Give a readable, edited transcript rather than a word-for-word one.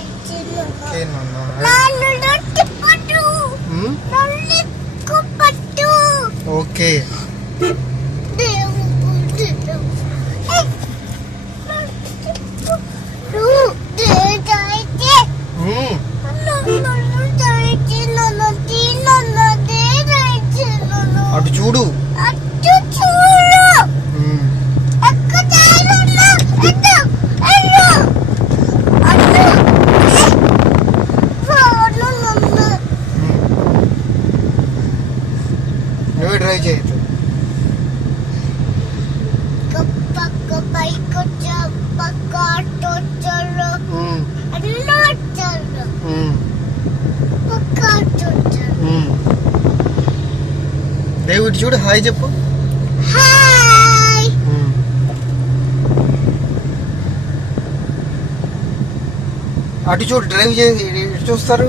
Okay నాన్న. Okay అటు చూడు. నువ్వే డ్రైవ్ చేయొచ్చు. డేవిడ్ చూడు, హాయ్ చెప్పు. అటు చూడు, డ్రైవ్ చేసి చూస్తారు.